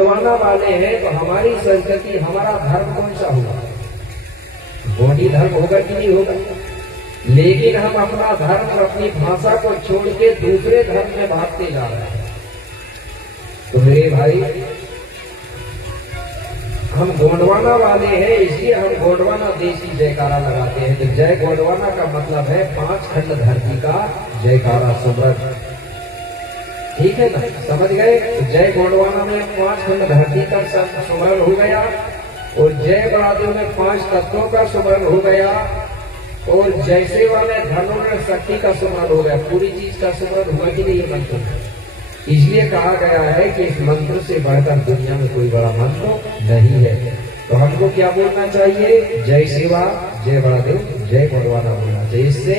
गोंडवाना वाले हैं तो हमारी संस्कृति, हमारा धर्म कौन सा होगा? गोंडी धर्म होगा कि नहीं होगा? लेकिन हम अपना धर्म और अपनी भाषा को छोड़ के दूसरे धर्म में भागते जा रहे हैं। तो मेरे भाई, हम गोंडवाना वाले हैं, इसलिए हम गोंडवाना देशी जयकारा लगाते हैं। तो जय गोंडवाना का मतलब है 5 खंड धरती का जयकारा सुमरन। ठीक है ना, समझ गए? तो जय गोंडवाना में 5 खंड धरती का सुमरन हो गया, और जय बड़ादेव में 5 तत्वों का सुमरन हो गया, और जय सेवा में धर्म और शक्ति का सुमरन हो गया। पूरी चीज का सुमरन हुआ कि नहीं? मंत्र, इसलिए कहा गया है कि इस मंत्र से बढ़कर दुनिया में कोई बड़ा मंत्र नहीं है। तो हमको क्या बोलना चाहिए? जय सेवा, जय बड़ादेव, जय गोंडवाना बोलना चाहिए। इससे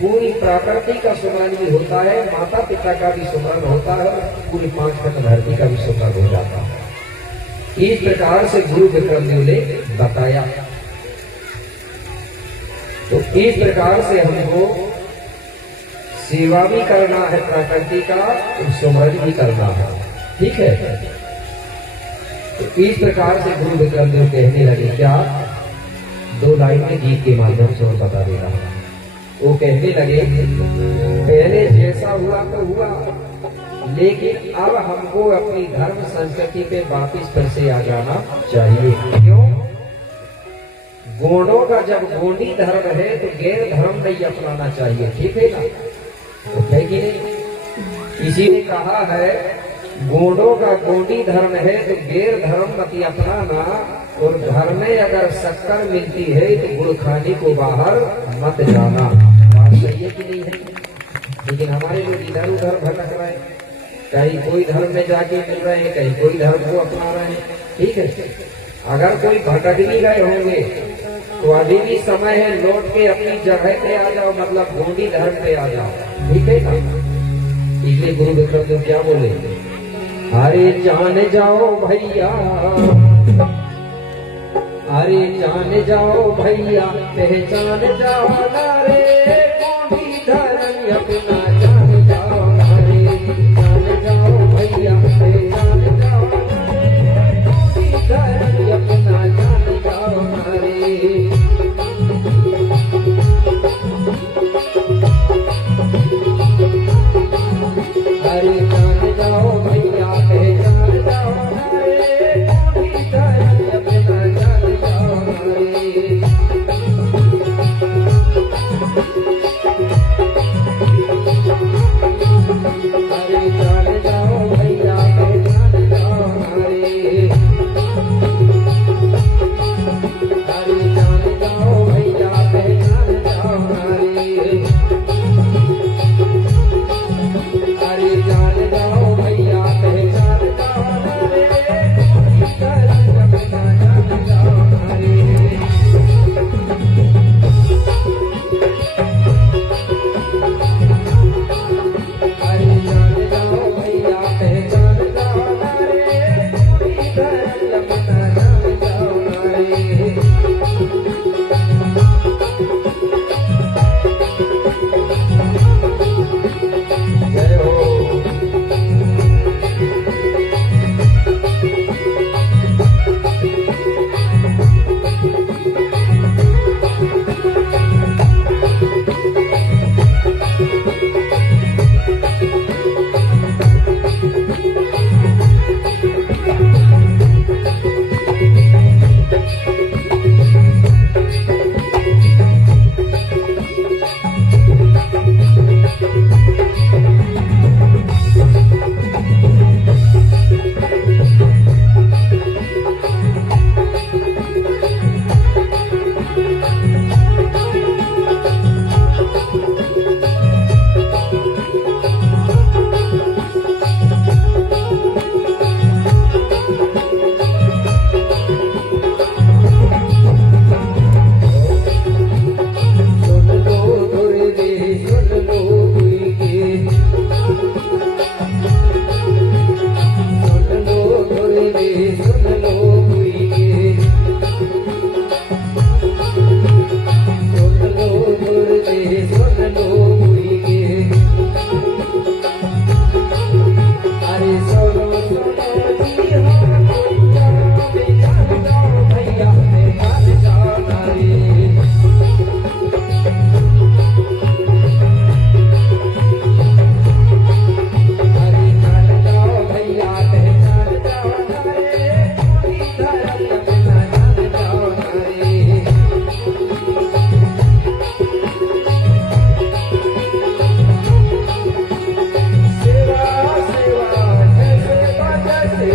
पूरी प्रकृति का सुमरन भी होता है, माता पिता का भी सुमरन होता है, पूरी 5 खंड धरती का भी सुमरन हो जाता है। इस प्रकार से गुरु विक्रमदेव ने बताया। तो इस प्रकार से हमको सेवा भी करना है प्रकृति का, और सुमरन भी करना है। ठीक है? तो इस प्रकार से गुरु विक्रमदेव कहने लगे। क्या? 2 लाइन में गीत के माध्यम से और बता दे रहा। वो कहने लगे, पहले जैसा हुआ तो हुआ, लेकिन अब हमको अपनी धर्म संस्कृति पे वापिस फिर से आ जाना चाहिए। क्यों? गोंडों का जब गोंडी धर्म है तो गैर धर्म नहीं अपनाना चाहिए। ठीक है ना? तो है कि नहीं? किसी ने कहा है गोंडों का गोंडी धर्म है तो गैर धर्म मत अपनाना, और घर में अगर शक्कर मिलती है तो गुड़ खाने को बाहर मत जाना। बात सही है कि नहीं है? लेकिन हमारे लोग इधर उधर भटक रहे हैं, कहीं कोई धर्म में जाके मिल रहे हैं, कहीं कोई धर्म को अपना रहे हैं। ठीक है? अगर कोई भटक भी गए होंगे तो अभी भी समय है, लौट के अपनी जगह पे आ जाओ, मतलब गोंडी धर्म पे आ जाओ। ठीक है ना? इसलिए गुरु विक्रमदेव क्या बोले? अरे जान जाओ भैया, अरे जान जाओ भैया, पहचान जाओ रे गोंडी धर्म अपना, जान जाओ रे, जान जाओ भैया, पहचान जाओ रे गोंडी धर्म अपना, जान जाओ रे। अरे जान जाओ भैया, पहचान जाओ रे गोंडी धर्म अपना, जान जाओ रे।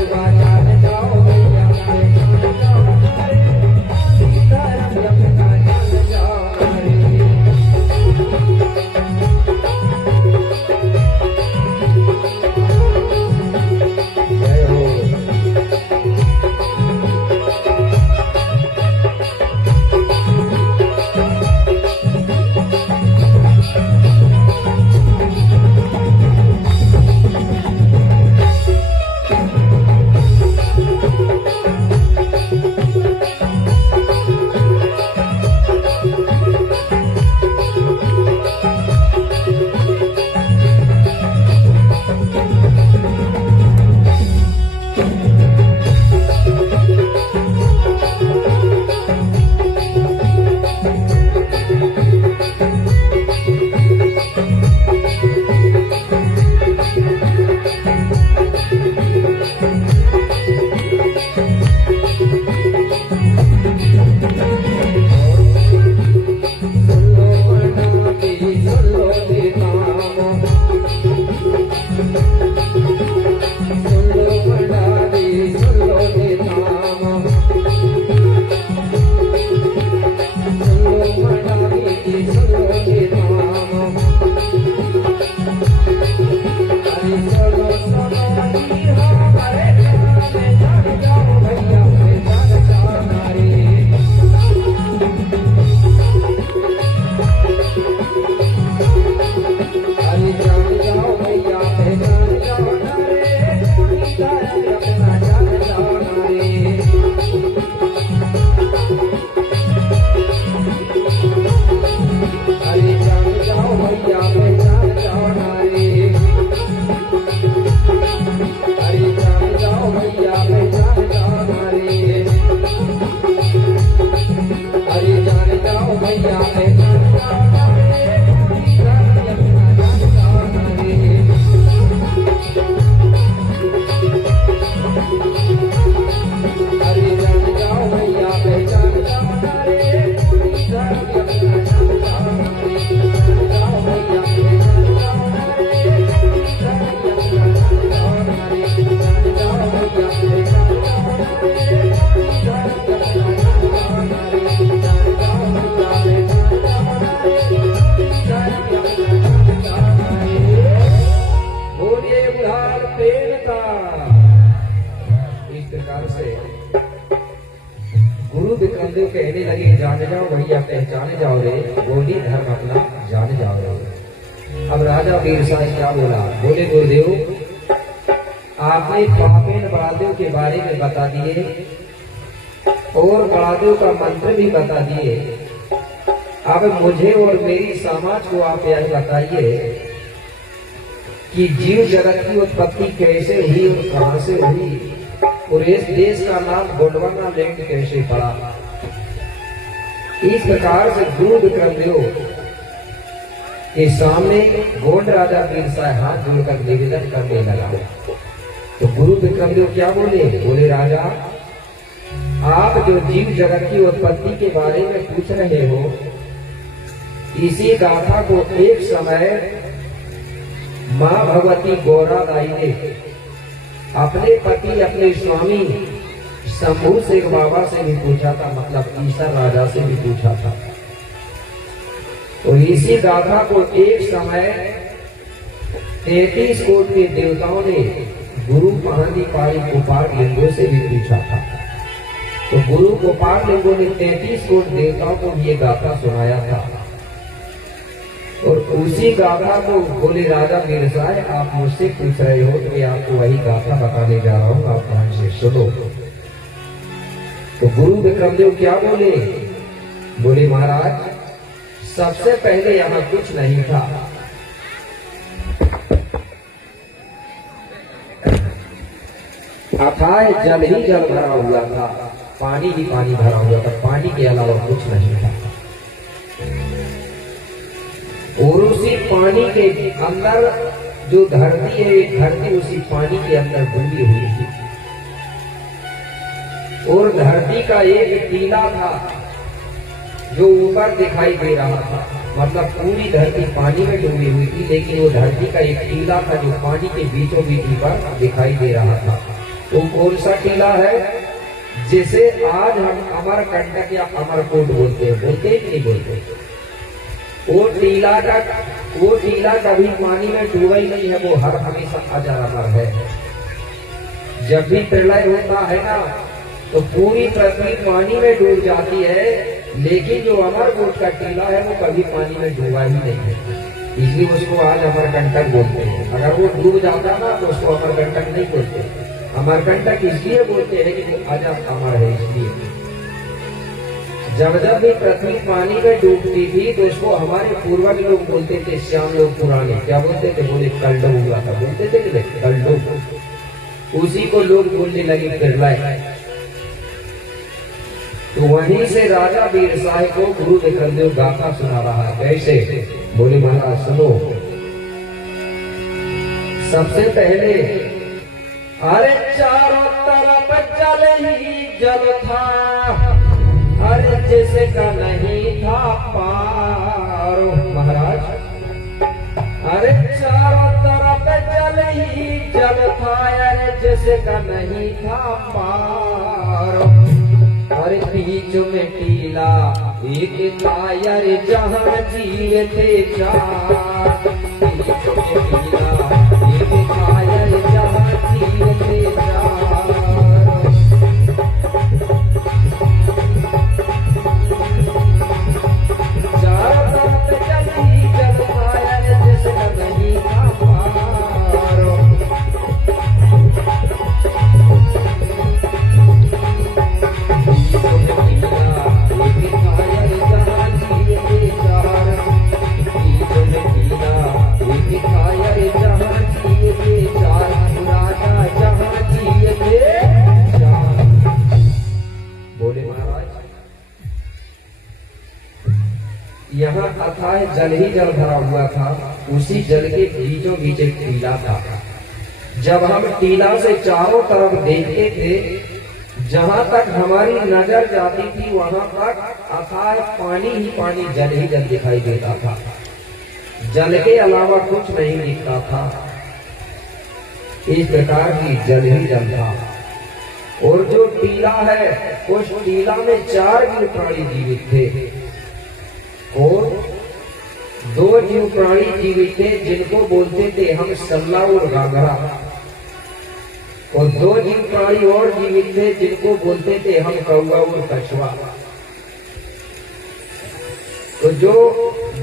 का जान जाओ भैया पहचान जाओ नारे, धर्म अपना जान जाओ नारे। जय हो। गुरु विक्रमदेव कहने लगे जान जाओ भैया पहचाने जाओ रे, बोली धर्म अपना जान जाओ रे। अब राजा वीरसा क्या बोला, बोले गुरुदेव आपने पापेन बड़ादेव के बारे में बता दिए और बड़ादेव का मंत्र भी बता दिए। अब मुझे और मेरी समाज को आप यह बताइए कि जीव जगत की उत्पत्ति कैसे हुई और कहां से हुई और इस देश का नाम गोंडवाना लैंड कैसे पड़ा। इस प्रकार से गुरु विक्रमदेव के सामने गोंड राजा वीरसा हाथ जोड़कर निवेदन करने लगा। तो गुरु विक्रमदेव क्या बोले, बोले राजा आप जो जीव जगत की उत्पत्ति के बारे में पूछ रहे हो, इसी गाथा को एक समय मां भगवती गौरादाई ने अपने पति अपने स्वामी शंभू शेख बाबा से भी पूछा था, मतलब ईसर राजा से भी पूछा था। तो इसी गाथा को एक समय 33 कोट के देवताओं ने गुरु महानी पारी गोपाल लिंगो से भी पूछा था। तो गुरु गोपाल लिंगो ने 33 कोट देवताओं को ये गाथा सुनाया था और उसी गाथा को बोले राजा वीरसा आप मुझसे पूछ रहे हो तो मैं आपको वही गाथा बताने जा रहा हूं, आप ध्यान से सुनो। तो गुरु विक्रमदेव क्या बोले, बोले महाराज सबसे पहले यहाँ कुछ नहीं था, अथाह जल ही जल भरा हुआ था, पानी ही पानी भरा हुआ था, पानी के अलावा कुछ नहीं था। और उसी पानी के अंदर जो धरती है, एक धरती उसी पानी के अंदर डूबी हुई थी और धरती का एक टीला था जो ऊपर दिखाई दे रहा था, मतलब पूरी धरती पानी में डूबी हुई थी, लेकिन वो धरती का एक टीला था जो पानी के बीचों बीच ऊपर दिखाई दे रहा था। वो कौन सा टीला है जिसे आज हम अमरकंटक या अमरकोट बोलते हैं? बोलते ही नहीं बोलते? वो टीला कभी पानी में डूबा ही नहीं है, वो हर हमेशा अजर अमर है। जब भी प्रलय होता है ना तो पूरी पृथ्वी पानी में डूब जाती है, लेकिन जो अमरकोट का टीला है वो कभी पानी में डूबा ही नहीं है, इसलिए उसको आज अमरकंटक बोलते हैं। अगर वो डूब जाता ना तो उसको अमरकंटक नहीं बोलते। अमरकंटक इसलिए बोलते हैं कि वो अजब अमर है। इसलिए जब जब भी पृथ्वी पानी में डूबती थी तो उसको हमारे पूर्वज लोग बोलते थे, श्याम लोग पुराने क्या बोलते थे? बोले कल्डो हुआ था, बोलते थे कि कल्डो। उसी को लोग बोलने लगे प्रलय। तो वहीं से राजा वीर साहिब को गुरु विक्रमदेव गाथा सुना रहा है। कैसे? बोले महाराज सुनो। सबसे पहले अरे चारों तरफ जल ही जल था, अरे जिसका नहीं था पार। महाराज अरे चारों तरफ जल ही जल था, अरे जिसका नहीं था पार। अरे बीच में टीला एक था, अरे जहाँ जीव थे चार। बीच में टीला एक था, अरे जहाँ जीव थे चार। चारों तरफ जल ही जल था, अरे जिसका नहीं था पार। यहाँ अथाह जल ही जल भरा हुआ था, उसी जल के बीचों बीच एक टीला था। जब हम टीला से चारों तरफ देखते थे, जहाँ तक हमारी नजर जाती थी वहां तक अथाह पानी ही पानी, जल ही जल दिखाई देता था। जल के अलावा कुछ नहीं दिखता था। इस प्रकार की जल ही जल था। और जो टीला है उस टीला में 4 जीव प्राणी जीवित थे और 2 जीव प्राणी जीवित थे जिनको बोलते थे हम सल्ला और गागरा। और 2 जीव प्राणी और जीवित थे जिनको बोलते थे हम कौवा और कछुआ। तो जो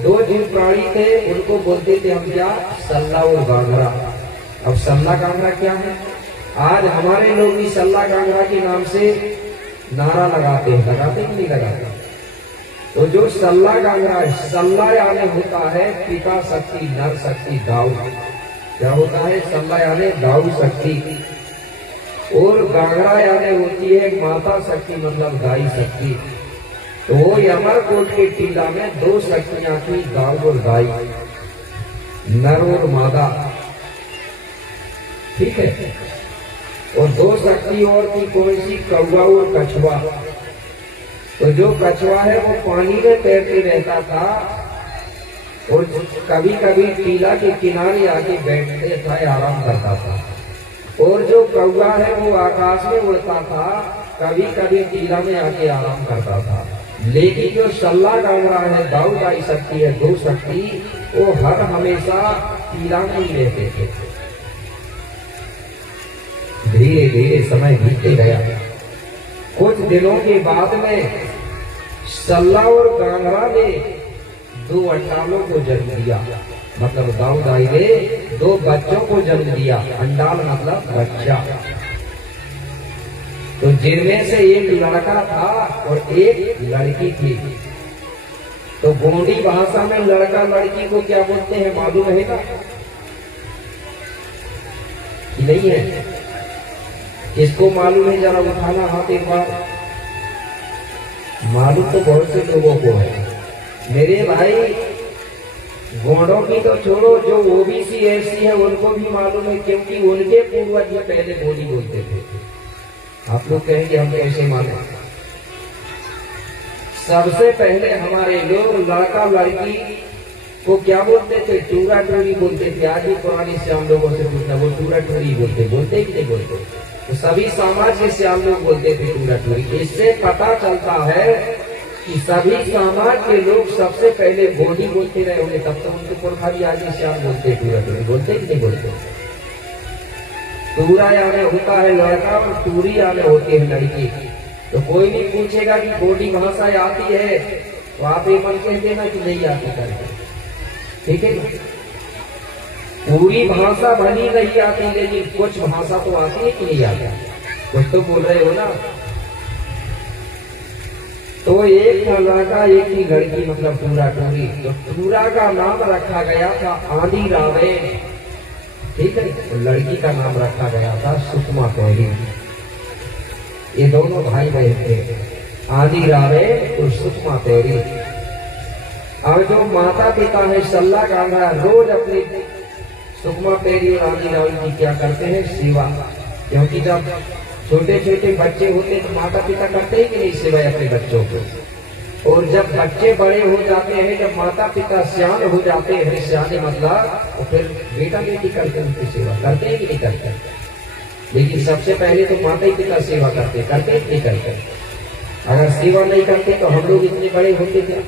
2 जीव प्राणी थे उनको बोलते थे हम क्या? सल्ला और गागरा। अब सल्ला गागरा क्या है? आज हमारे लोग भी सल्ला गागरा के नाम से नारा लगाते हैं, लगाते कि नहीं लगाते? तो जो सल्ला गागरा है, सल्ला यानी होता है पिता शक्ति, नर शक्ति, दाऊ। क्या होता है? सल्ला यानी दाऊ शक्ति। और गागरा यानी होती है माता शक्ति, मतलब गाय शक्ति। तो अमरकोट के टीला में 2 शक्तियां थी, दाऊ और गाय, नर और मादा। ठीक है। और 2 शक्ति और थी, कौन सी? कौवा और कछुआ। तो जो कछुआ है वो पानी में तैरते रहता था और कभी कभी टीला के किनारे आके बैठते था, आराम करता था। और जो कौवा है वो आकाश में उड़ता था, कभी कभी टीला में आके आराम करता था। लेकिन जो सल्ला गागरा है, दाऊ गाई शक्ति है, 2 शक्ति, वो हर हमेशा टीला में ही रहते थे। धीरे धीरे समय बीतते गया। कुछ दिनों के बाद में सल्ला और गागरा ने 2 अंडालों को जन्म दिया, मतलब दाऊ दाई ने 2 बच्चों को जन्म दिया। अंडाल मतलब बच्चा। तो जिनमें से एक लड़का था और एक लड़की थी। तो गोंडी भाषा में लड़का लड़की को क्या बोलते हैं मालूम रहेगा कि नहीं है? किसको मालूम है? जरा उठाना हाथ एक बार। मालूम तो बहुत से लोगों को है मेरे भाई। गोंडों की तो छोड़ो, जो ओबीसी एससी है उनको भी मालूम है, क्योंकि उनके पूर्वज में पहले बोली बोलते थे। आप लोग कहेंगे हम कैसे माने? सबसे पहले हमारे लोग लड़का लड़की को क्या बोलते थे? टूरा टूरी बोलते थे। आज भी पुरानी से हम लोगों से पूछना, वो टूरा टूरी बोलते कि नहीं बोलते? तो सभी समाज के श्याम लोग बोलते थे टूरा टूरी। इससे पता चलता है कि सभी समाज के लोग सबसे पहले गोडी बोलते रहे होंगे, तब तो उनके पुरखा भी आगे श्याम बोलते टूरा टूरी। बोलते कि नहीं बोलते? टूरा यानी होता है लड़का और टूरी यानी होती है लड़की। तो कोई भी पूछेगा कि गोडी भाषा आती है तो आप ये मन कह देना कि नहीं आती करके, ठीक है। पूरी भाषा भली नहीं आती, लेकिन कुछ भाषा तो आती है कि नहीं आती? कुछ तो बोल रहे हो ना। तो एक लड़का एक ही लड़की मतलब टूरा टूरी। तो टूरा का नाम रखा गया था आंधी रावेण, ठीक है। तो लड़की का नाम रखा गया था सुषमा पहरी। ये दोनों भाई बहन थे, आंधी रावेण और सुषमा पहरी। और जो माता पिता है सल्ला कांगा रोज अपनी सुषमा पहरी और आंधी रावेण की क्या करते हैं? सेवा। क्योंकि जब छोटे छोटे बच्चे होते तो माता पिता करते हैं कि नहीं सेवा अपने बच्चों को। और जब बच्चे बड़े हो जाते हैं, जब माता पिता सियान हो जाते हैं, सियाने मतलब तो फिर बेटा बेटी करते हैं, उनकी सेवा करते हैं कि नहीं करते? लेकिन सबसे पहले तो माता ही पिता सेवा करते हैं कि नहीं करते? अगर सेवा नहीं करते तो हम लोग इतने बड़े होते थे।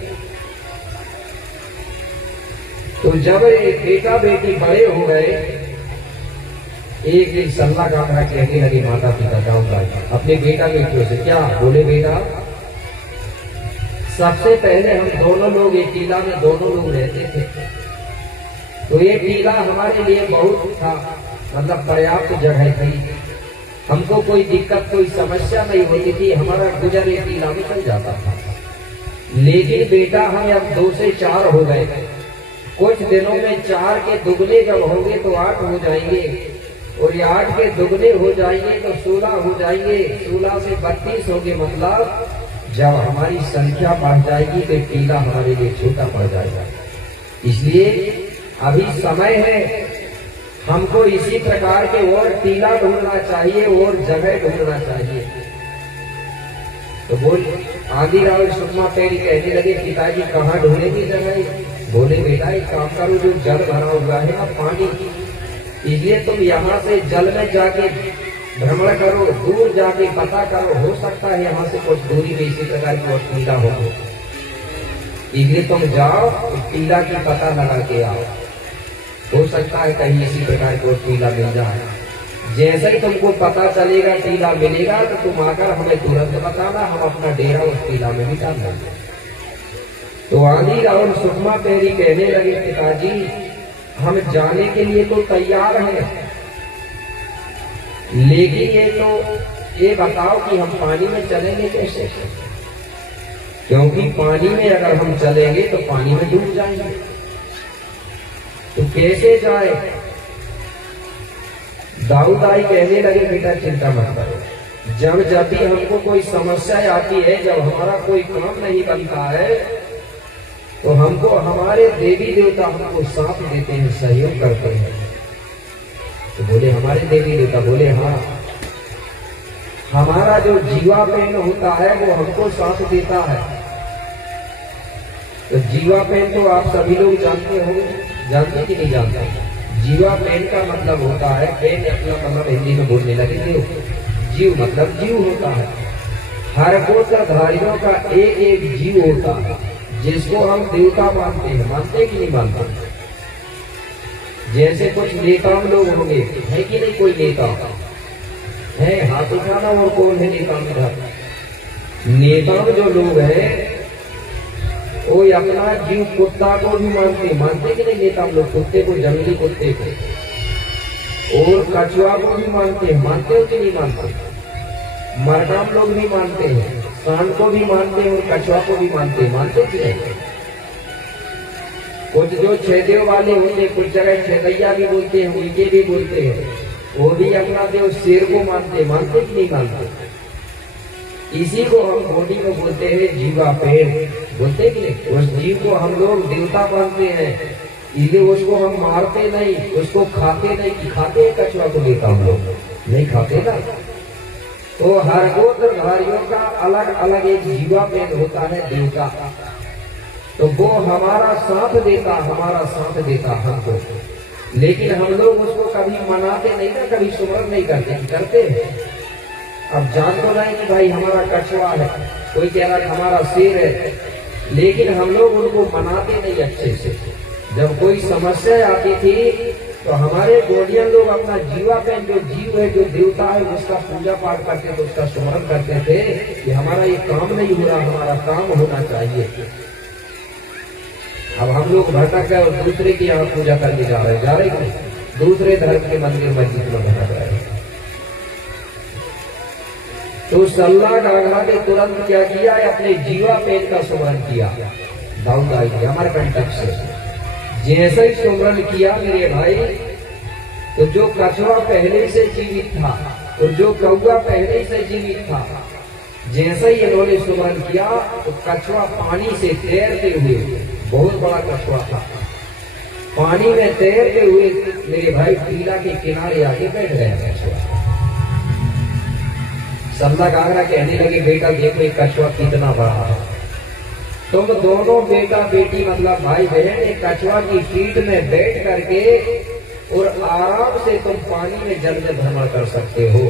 तो जब बेटा बेटी बड़े हो गए, एक दिन सल्ला कांगड़ा कहने लगे माता पिता जाऊंगा अपने बेटा बेटियों से। क्या बोले? बेटा सबसे पहले हम दोनों लोग एक टीला में दोनों लोग रहते थे, तो ये टीला हमारे लिए बहुत था, मतलब पर्याप्त जगह थी, हमको कोई दिक्कत कोई समस्या नहीं होती थी, हमारा गुजर एक टीला में चल जाता था। लेकिन बेटा हम अब 2 से 4 हो गए, कुछ दिनों में 4 के दुगने जब होंगे तो 8 हो जाएंगे, और ये 8 के दुगने हो जाएंगे तो 16 हो जाएंगे, 16 से 32 होंगे। मतलब जब हमारी संख्या बढ़ जाएगी तो टीला हमारे लिए छोटा पड़ जाएगा। इसलिए अभी समय है हमको इसी प्रकार के और टीला ढूंढना चाहिए और जगह ढूंढना चाहिए। तो बोल आंधी रावेण सुषमा पहरी कहने लगे पिताजी कहाँ ढूंढेंगे जगह? बोले बेटा एक काम करो, जो जल भरा हुआ है ना पानी, इसलिए तुम यहाँ से जल में जाके भ्रमण करो, दूर जाके पता करो, हो सकता है यहाँ से कुछ दूरी में इसी प्रकार की और टीला हो। इसलिए तुम जाओ टीला की पता लगा के आओ, हो सकता है कहीं इसी प्रकार को टीला मिल जाए। जैसे ही तुमको पता चलेगा टीला मिलेगा तो तुम आकर हमें तुरंत बताना, हम अपना डेरा उस टीला में भी डाल देंगे। तो आंधी रावेण सुषमा पहरी कहने लगे पिताजी हम जाने के लिए तो तैयार हैं, लेकिन ये बताओ कि हम पानी में चलेंगे कैसे? क्योंकि पानी में अगर हम चलेंगे तो पानी में डूब जाएंगे, तो कैसे जाए? दाऊद आई कहने लगे बेटा चिंता मत करो, जब भी हमको कोई समस्या आती है, जब हमारा कोई काम नहीं बनता है, तो हमको हमारे देवी देवता हमको साथ देते हैं, सहयोग करते हैं। तो बोले हमारे देवी देवता? बोले हाँ, हमारा जो जीवा पेन होता है वो हमको साथ देता है। तो जीवा पेन तो आप सभी लोग जानते हो, जानते कि नहीं जानते? जीवा पेन का मतलब होता है, पेन अपना मतलब हिंदी में बोलने लगे जीव, जीव मतलब जीव होता है। हर गोत्रधारियों का एक एक जीव होता है, जिसको हम देवता मानते हैं। मानते कि नहीं मानते? जैसे कुछ नेता लोग होंगे, है कि नहीं? कोई नेता है, हाथ उठाना। और कौन है नेता? नेता जो लोग हैं वो अपना जीव कुत्ता को भी मानते कि नहीं? नेता लोग कुत्ते को, जंगली कुत्ते को, और कछुआ को भी मानते हो कि नहीं मानते? मरकाम लोग भी मानते हैं, सांड को भी मानते हैं और कछुआ को भी मानते कि नहीं? कुछ जो छेदेव वाले होते, कुछ जगह छेदैया भी बोलते हैं, उनके भी बोलते हैं, वो भी अपना देव शेर को मानते कि नहीं मानते? इसी को हम गोडी में बोलते हैं जीवा पेड़, बोलते कि नहीं? उस जीव को हम लोग देवता मानते हैं, इसलिए उसको हम मारते नहीं, उसको खाते नहीं। खाते हैं कछुआ को? लेता हम लोग नहीं खाते ना। तो हर गोत्रधारियों का अलग अलग एक जीवा पेड़ होता है देवता, तो वो हमारा साथ देता हमको। लेकिन हम लोग उसको कभी मनाते नहीं ना, कभी सुमरन नहीं करते हैं। अब जान तो नहीं कि भाई हमारा कछुआ है, कोई कह रहा है हमारा शेर है, लेकिन हम लोग उनको मनाते नहीं अच्छे से। जब कोई समस्या आती थी तो हमारे गोडियन लोग अपना जीवा पे जो जीव है, जो देवता है, उसका पूजा पाठ करते थे, उसका स्मरण करते थे कि हमारा ये काम नहीं हो रहा, हमारा काम होना चाहिए। अब हम लोग भटक गए और दूसरे की यहाँ पूजा करने जा रहे हैं, दूसरे धर्म के मंदिर मस्जिद में भटक रहे हैं। तो सल्ला गाघा ने तुरंत क्या किया, अपने जीवा पेन का सुमरन किया। दाऊद आई हमारे कंटक से जैसे ही सुमरन किया मेरे भाई, तो जो कछुआ पहले से जीवित था और जो कौआ पहले से जीवित था, जैसे ही इन्होंने सुमरन किया तो कछुआ पानी से तैरते हुए, बहुत बड़ा कछुआ था, पानी में तैरते हुए मेरे भाई टीला के किनारे आके बैठ गया कछुआ। सल्ला गाघा कहने लगे बेटा देखो ये कछुआ कितना बड़ा है। तुम दोनों बेटा बेटी मतलब भाई बहन एक कछुआ की पीठ में बैठ करके और आराम से तुम पानी में जल में भ्रमण कर सकते हो।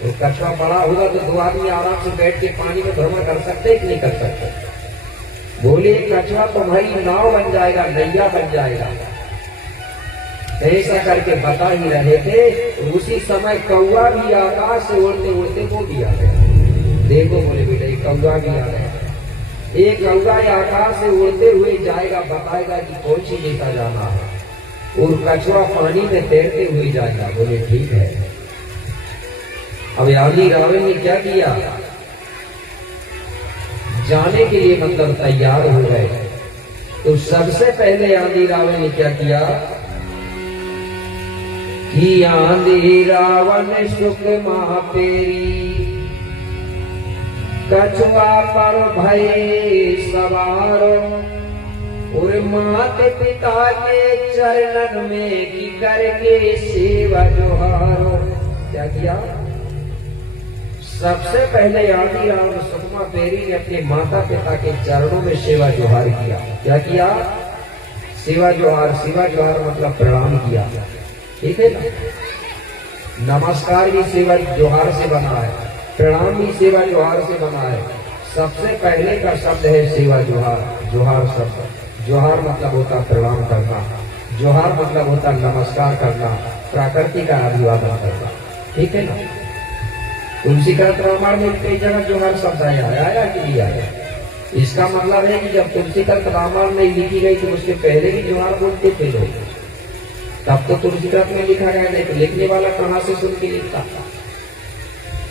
तो कछुआ बड़ा होगा तो दो आदमी आराम से बैठ के पानी में भ्रमण कर सकते कि नहीं कर सकते? बोले कछुआ तुम्हारी नाव बन जाएगा, नैया बन जाएगा। ऐसा करके बता ही रहे थे, उसी समय कौआ भी आकाश से उड़ते उड़ते वो भी आ गया। देखो बोले बेटा ये कौआ भी आ गया, एक कौआ आकाश से उड़ते हुए जाएगा, बताएगा कि कौन सी दिशा जाना है, और कछुआ पानी में तैरते हुए जाएगा। बोले ठीक है। अब आंधी रावण ने क्या किया, जाने के लिए मतलब तैयार हो गए। तो सबसे पहले आंधी रावण ने क्या किया कि आंधी रावण सुख पेरी, कछुआ पर भय सवार, और माते पिता के चरणन में की करके सेवा जोहारो। क्या किया, सबसे पहले आंधी रावण सुकमा पेरी ने अपने माता पिता के चरणों में सेवा जोहार किया। क्या किया, सेवा जोहार। सेवा जोहार मतलब प्रणाम किया, ठीक है ना। नमस्कार भी सेवा जोहार से बना है, प्रणाम भी सेवा जोहार से बना है। सबसे पहले का शब्द है सेवा जोहार। जोहार शब्द, जोहार मतलब होता प्रणाम करना, जोहार मतलब होता नमस्कार करना, प्रकृति का अभिवादन करना, ठीक है ना। तुलसीदास रामायण में कई जगह जोहार शब्द आया कि नहीं आया। इसका मतलब है कि जब तुलसीदास रामायण में लिखी गई तो उसके पहले भी जोहार बोलते थे लोग, तब तो तुलसीदास में लिखा गया, नहीं तो लिखने वाला कहां से सुन के लिखता,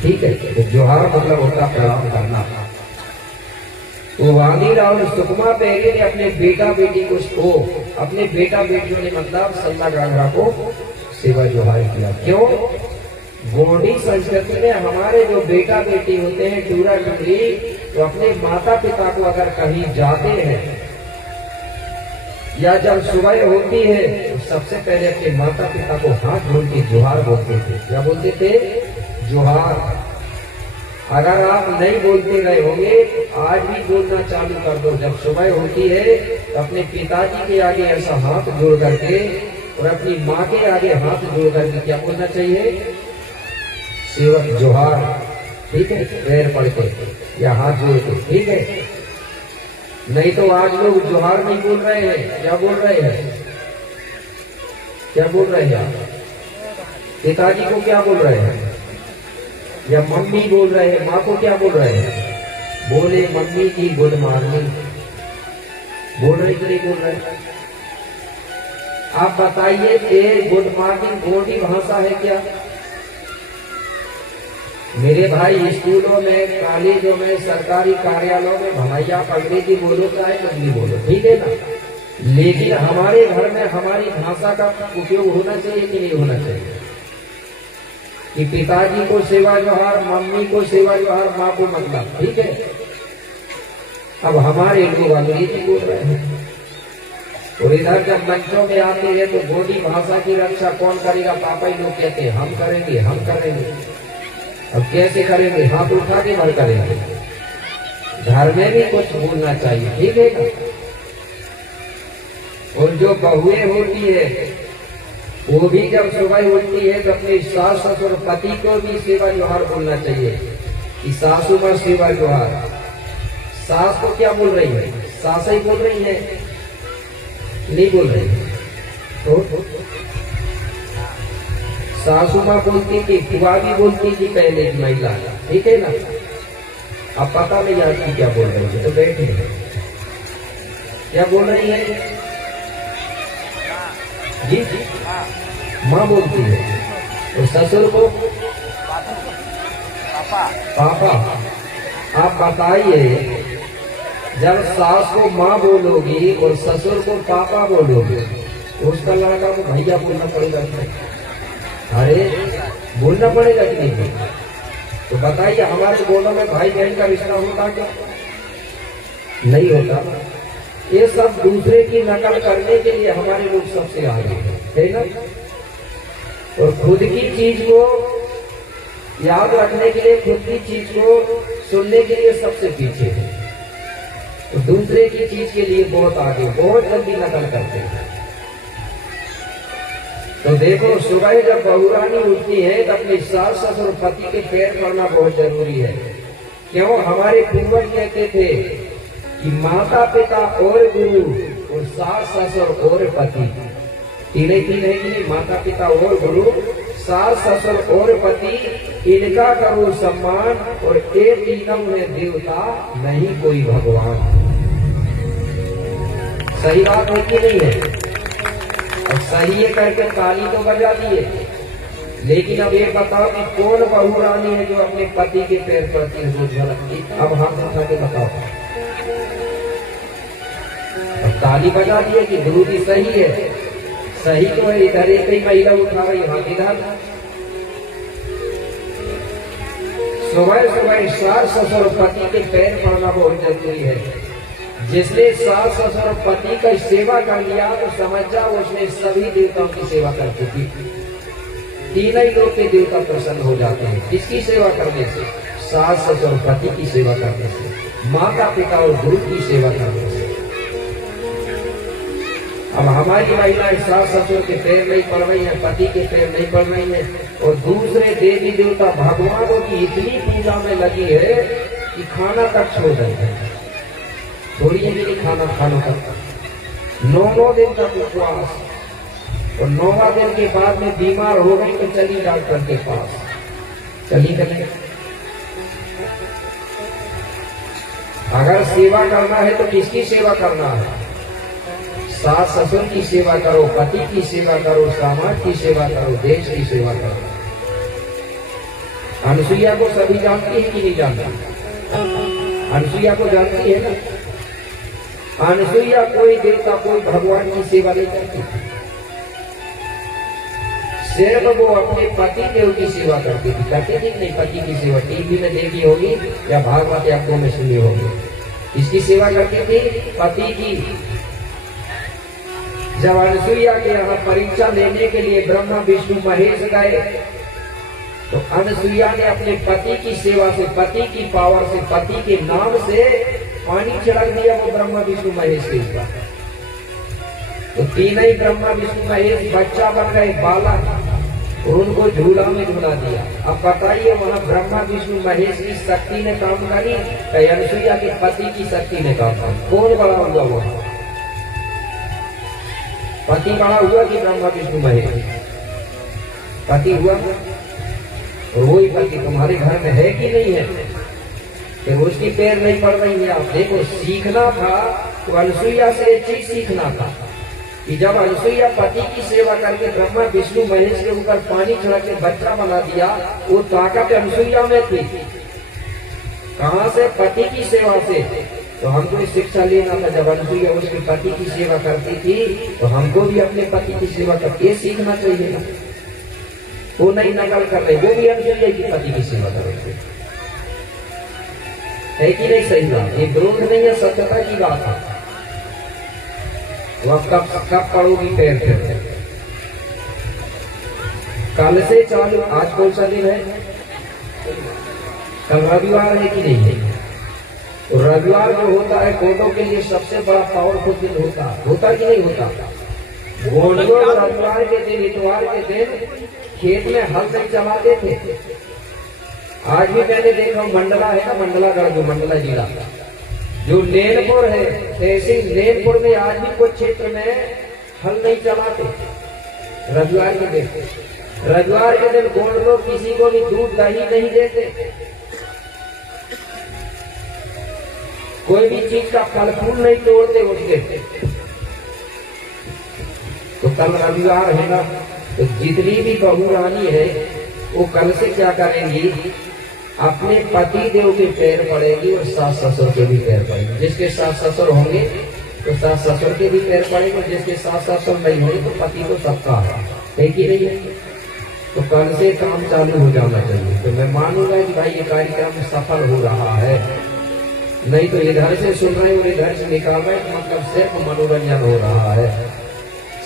ठीक है। तो जोहार मतलब होता प्रणाम करना। तो आंधी रावण सुकमा पेरी ने अपने बेटा बेटी को, अपने बेटा बेटियों ने मतलब सल्ला गाघा को सेवा जोहार किया। क्यों, गोंडी संस्कृति में हमारे जो बेटा बेटी होते हैं टूरा टूरी, तो अपने माता पिता को अगर कहीं जाते हैं या जब सुबह होती है तो सबसे पहले अपने माता पिता को हाथ जोड़ के जोहार बोलते थे। क्या बोलते थे, जोहार। अगर आप नहीं बोलते रहे होंगे, आज भी बोलना चालू कर दो। जब सुबह होती है तो अपने पिताजी के आगे ऐसा हाथ जोड़ करके और अपनी माँ के आगे हाथ जोड़ करके क्या बोलना चाहिए, सेवक जोहार, ठीक है, पैर पड़ के या हाथ जोड़ के, ठीक है। नहीं तो आज लोग जोहार नहीं बोल रहे हैं, क्या बोल रहे हैं, क्या बोल रहे हैं, पिताजी को क्या बोल रहे हैं, या मम्मी बोल रहे हैं, माँ को क्या बोल रहे हैं, बोले मम्मी की गुड मॉर्निंग, बोल रहे कि नहीं बोल रहे? आप बताइए कि गुड मॉर्निंग गोंडी भाषा है क्या? मेरे भाई स्कूलों में, कॉलेजों में, सरकारी कार्यालयों में भैया अंग्रेजी बोलो चाहे हिंदी बोलो, ठीक है ना। लेकिन हमारे घर में हमारी भाषा का उपयोग होना चाहिए कि नहीं होना चाहिए? कि पिताजी को सेवा जोहार, मम्मी को सेवा जोहार, माँ को मतलब, ठीक है। अब हमारे लोग अंग्रेजी बोल रहे हैं और इधर जब मंचों में आते हैं तो गोंडी भाषा की रक्षा कौन करेगा? पापा ही लोग कहते हैं हम करेंगे, हम करेंगे। अब कैसे करेंगे? हाथ उठा के भर करेंगे। घर में भी कुछ बोलना चाहिए, ठीक है ना। और जो बहुएं होती है वो भी जब सुबह उठती है तो अपने सास ससुर पति को भी सेवा जोहार बोलना चाहिए कि सासू माँ सेवा जोहार। सास को क्या बोल रही है? सास ही बोल रही है, नहीं बोल रही है। तो सासू माँ बोलती थी, बुआ भी बोलती थी पहले की महिला, ठीक है ना। अब पता नहीं आती क्या बोल रही है, तो बैठे क्या बोल रही है जी? माँ बोलती है। और ससुर को पापा। आप बताइए, जब सास को माँ बोलोगी और ससुर को पापा बोलोगे तो उसका लड़का को भैया बोलना पड़ेगा। अरे बोलना पड़ेगा कि नहीं? तो बताइए, हमारे दोनों में भाई बहन का रिश्ता होता क्या? नहीं होता। ये सब दूसरे की नकल करने के लिए हमारे लोग सबसे आगे है ना। और खुद की चीज को याद रखने के लिए, खुद की चीज को सुनने के लिए सबसे पीछे है। तो दूसरे की चीज के लिए बहुत आगे, बहुत जल्दी नकल करते हैं। तो देखो, सुबह जब बहुरानी उठती है तो अपने सास ससुर पति के पैर पड़ना बहुत जरूरी है। क्यों? हमारे पूर्वज कहते थे कि माता पिता और गुरु और सास ससुर और पति, तीन है कि नहीं? माता पिता और गुरु, सास ससुर और पति, इनका करो सम्मान, और एक तीनों में देवता नहीं कोई भगवान। सही बात है कि नहीं है? अब सही है करके ताली तो बजा दिए, लेकिन अब ये बताओ कि कौन बहुरानी है जो अपने पति के पैर पड़ती है रोज झलकती? अब हाथ उठा के बताओ। अब ताली बजा दिए कि गुरु जी सही है, सही तो है। इधर एक ही महिला उठा रही, हाथ इधर। सुबह सुबह सास ससुर पति के पैर पड़ना बहुत जरूरी है। जिसने सास ससुर पति का सेवा कर लिया तो समझ जाओ उसने सभी देवताओं की सेवा कर चुकी। तीन ही लोग के देवता प्रसन्न हो जाते हैं। किसकी सेवा करने से? सास ससुर पति की सेवा करने से, माता पिता और गुरु की सेवा करने से। अब हमारी महिलाएं सास ससुर के पैर नहीं पड़ रही है, पति के पैर नहीं पड़ रही है, और दूसरे देवी देवता भगवानों की इतनी पूजा में लगी है कि खाना तक छोड़ रही है। छोड़िए नहीं खाना, खाना तक 9 दिन तक उपवास, और 9वां दिन के बाद में बीमार हो गई तो चली डॉक्टर के पास। चली चले। अगर सेवा करना है तो किसकी सेवा करना है? सास ससुर की सेवा करो, पति की सेवा करो, समाज की सेवा करो, देश की सेवा करो। अनुसुईया को सभी जानती है कि नहीं जानती? अनुसुईया को जानती है ना। अनुसुईया कोई देवता कोई भगवान की सेवा नहीं करती, सिर्फ वो अपने पति देव की सेवा करती थी। करती थी नहीं? पति की सेवा टीवी में देखी होगी या भागवत आपको में सुनी होगी। इसकी सेवा करती थी, पति की। जब अनुसुईया के यहाँ परीक्षा लेने के लिए ब्रह्मा विष्णु महेश गए तो अनुसुईया ने अपने पति की सेवा से, पति की पावर से, पति के नाम से पानी छिड़क दिया वो ब्रह्मा विष्णु महेश के ऊपर। तो तीन ही ब्रह्मा विष्णु महेश बच्चा बन गए, बालक, और उनको झूला में झूला दिया। अब बताइए, वहां ब्रह्मा विष्णु महेश की शक्ति ने काम करी या अनुसुईया के पति की शक्ति ने काम करी? कौन बड़ा हुआ? वहां पति बड़ा हुआ कि ब्रह्मा विष्णु महेश? पति हुआ। और वही पति तुम्हारे घर में है कि नहीं है? फिर उसकी पैर नहीं पड़ रही है। आप देखो, सीखना था तो अनुसुईया से एक चीज सीखना था कि जब अनुसुईया पति की सेवा करके ब्रह्मा विष्णु महेश के ऊपर पानी छिड़क के बच्चा बना दिया, वो ताकत अनुसुईया में थी। कहां से? पति की सेवा से। तो हमको इस शिक्षा लेना था, जब अनुसुईया उसके पति की सेवा करती थी तो हमको भी अपने पति की सेवा करके सीखना चाहिए ना। वो नहीं नकल कर रहे, वो भी अनुसुईया की पति की सेवा कर रहे थे। है कि नहीं? सही बात, ये विरोध नहीं है, सत्यता की बात है। तो अब कब पढ़ोगी पैर फिर? कल से चालू। आज कौन सा दिन है? कल रविवार है कि नहीं है? तो रविवार जो होता है कोटों के लिए सबसे बड़ा पावरफुल दिन होता कि नहीं होता? गोंडलों रविवार के दिन, इतवार के दिन खेत में हल नहीं चलाते थे। आज भी मैंने देखा मंडला है ना, मंडलागढ़ जो मंडला जिला जो नैनपुर है, ऐसे नैनपुर में आज भी कुछ क्षेत्र में हल नहीं चलाते रविवार के दिन। रविवार के दिन गोंड लोग किसी को भी दूध दही नहीं देते, कोई भी चीज का फल फूल नहीं तोड़ते उसके। तो कल रविवार है ना, तो जितनी भी बहू रानी है वो कल से क्या करेंगी, अपने पति देव के पैर पड़ेगी और सास ससुर के भी पैर पड़ेंगे। जिसके सास ससुर होंगे तो सास ससुर के भी पैर पड़ेंगे, और जिसके सास ससुर नहीं होंगे तो पति तो सबका है कि नहीं है। तो कल से काम चालू हो जाना चाहिए। तो मैं मानूंगा कि भाई ये कार्यक्रम सफल हो रहा है, नहीं तो इधर से सुन रहे और इधर से निकाल रहे, मतलब सिर्फ मनोरंजन हो रहा है,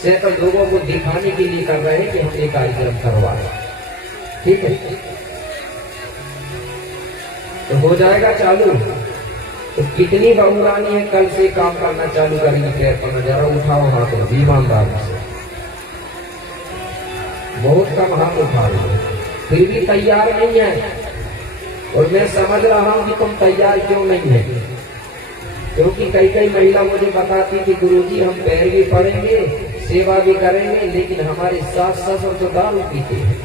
सिर्फ लोगों को दिखाने के लिए कर रहे हैं कि हम ये कार्यक्रम करवा रहे हैं। ठीक है, तो हो जाएगा चालू। तो कितनी बहू रानी है कल से काम करना चालू करेंगे पैर पर? जरा उठाओ हाथ ईमानदारी से। बहुत कम हाथ उठा रहे हो, फिर भी तैयार नहीं है। और मैं समझ रहा हूं कि तुम तैयार क्यों नहीं है, क्योंकि कई महिला मुझे बताती कि गुरुजी हम पैर भी पड़ेंगे, सेवा भी करेंगे, लेकिन हमारे सास ससुर तो दारू पीते हैं।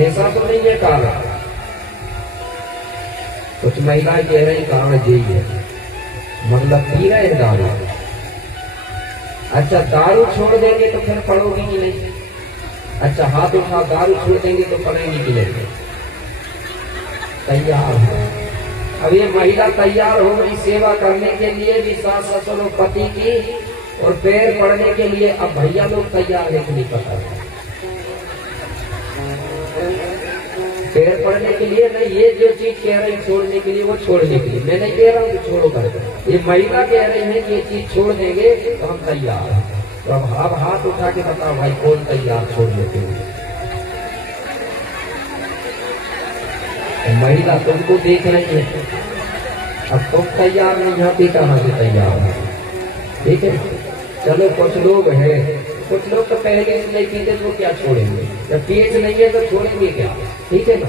ऐसा तो नहीं है कारण। कुछ महिलाएं कह रही कारण यही है, मतलब पी रहे दारू। अच्छा, दारू छोड़ देंगे तो फिर पढ़ोगी कि नहीं? अच्छा, हाथ उठा, दारू छोड़ देंगे तो पढ़ेंगी कि नहीं? तैयार हो। अब ये महिला तैयार हो गई सेवा करने के लिए भी, सास ससुर और पति की, और पैर पड़ने के लिए। अब भैया लोग तैयार है कि नहीं पता है? पैर पड़ने के लिए नहीं, ये जो चीज कह रही है छोड़ने के लिए, वो छोड़ने के लिए। मैं नहीं कह रहा हूँ कि छोड़ो कर, ये महिला कह रही है कि ये चीज छोड़ देंगे तो हम तैयार हैं। तो अब हाथ उठा के बताओ भाई, कौन तैयार छोड़ने के लिए? महिला तुमको देख रही है, अब तुम तैयार नहीं होती, कहाँ से तैयार है? ठीक है, चलो कुछ लोग हैं, कुछ लोग तो पहले से नहीं पीते तो क्या छोड़ेंगे, जब पेट नहीं है तो छोड़ेंगे क्या? ठीक है ना।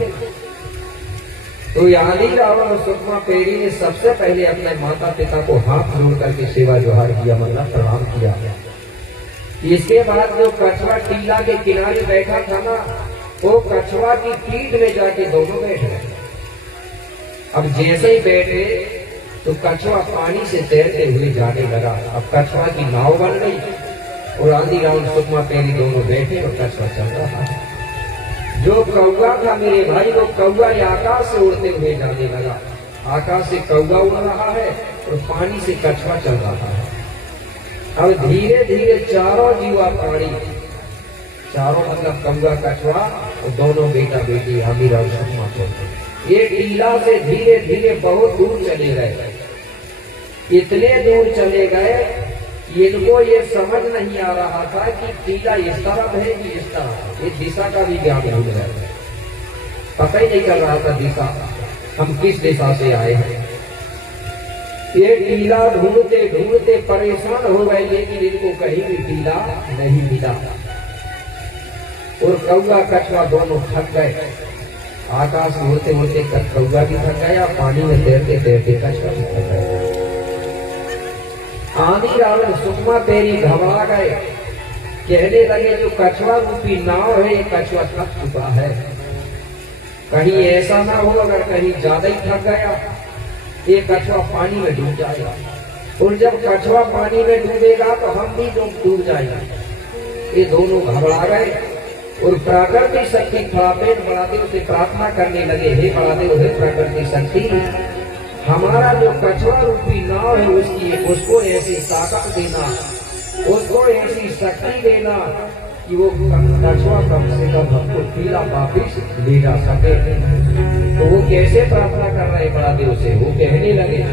तो आदि रावण और सुषमा पेरी ने सबसे पहले अपने माता पिता को हाथ जोड़ करके सेवा जोहार किया, मतलब प्रणाम किया। इसके बाद जो कछुआ टीला के किनारे बैठा था ना, वो कछुआ की पीठ में जाके दोनों बैठ गए। अब जैसे ही बैठे तो कछुआ पानी से तैरते हुए जाने लगा। अब कछुआ की नाव बन गई और आंधी रावण सुषमा पेरी दोनों बैठे और कछुआ चल रहा है। जो कौवा था मेरे भाई, वो कौवा आकाश से उड़ते हुए जाने लगा। आकाश से कौवा उड़ रहा है और पानी से कछुआ चल रहा है। अब धीरे धीरे चारों जीवा प्राणी, चारों मतलब कौवा कछुआ और दोनों बेटा बेटी आंधी रावण सुषमा पेरी, ये टीला से धीरे धीरे बहुत दूर चले गए। इतने दूर चले गए कि इनको ये समझ नहीं आ रहा था कि टीला इस तरफ है कि इस तरफ। ये दिशा का भी ज्ञान भूल गए, पता ही नहीं चल रहा था दिशा, हम किस दिशा से आए हैं। ये टीला ढूंढते ढूंढते परेशान हो गए, लेकिन इनको कहीं भी टीला नहीं मिला। और कौवा कछुआ दोनों थक गए। आकाश में उड़ते उड़ते कौवा भी थक गया, पानी में तैरते तैरते कछुआ भी थक गया। आंधी रावण सुषमा पेरी घबरा गए, कहने लगे जो कछुआ रूपी नाव है ये कछुआ थक चुका है, कहीं ऐसा ना हो अगर कहीं ज्यादा ही थक गया ये कछुआ पानी में डूब जाएगा, और जब कछुआ पानी में डूबेगा तो हम भी डूब जाएंगे। ये दोनों घबरा गए और प्राकृतिक शक्ति खड़ापेट बड़ादेव से प्रार्थना करने लगे, हे बड़ादेव, हे प्राकृतिक शक्ति, हमारा जो कछुआ रूपी नाव है उसको ऐसी ताकत देना, उसको ऐसी शक्ति देना कि वो कछुआ कम से कम हमको टीला वापिस ले जा सके। तो वो कैसे प्रार्थना कर रहे बड़ादेव से? वो कहने लगे,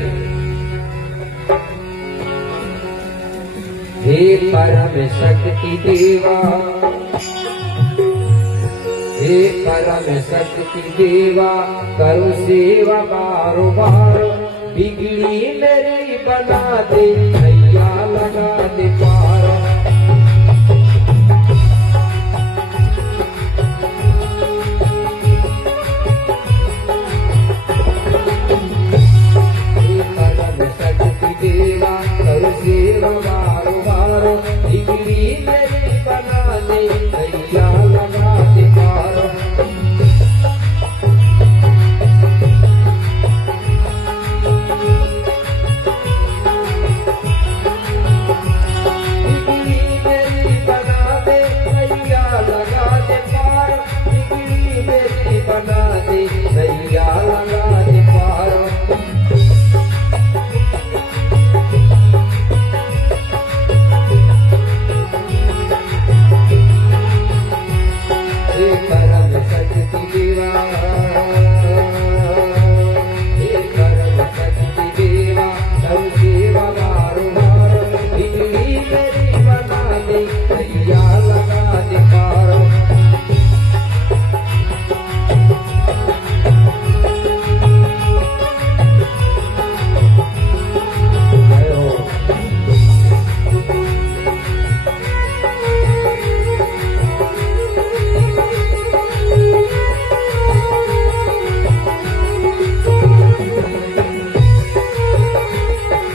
हे परम शक्ति देवा, हे परम शक्ति देवा, करो सेवा बारो बार, बिगड़ी मेरी बना दे, नैया लगा दे पार। बारो बारो बिगड़ी मेरी बना दे नैया लगा दे पार। बिगड़ी मेरी बना दे नैया लगा दे पार, बिगड़ी मेरी बना दे नैया लगा दे पार। करम सजती दीवार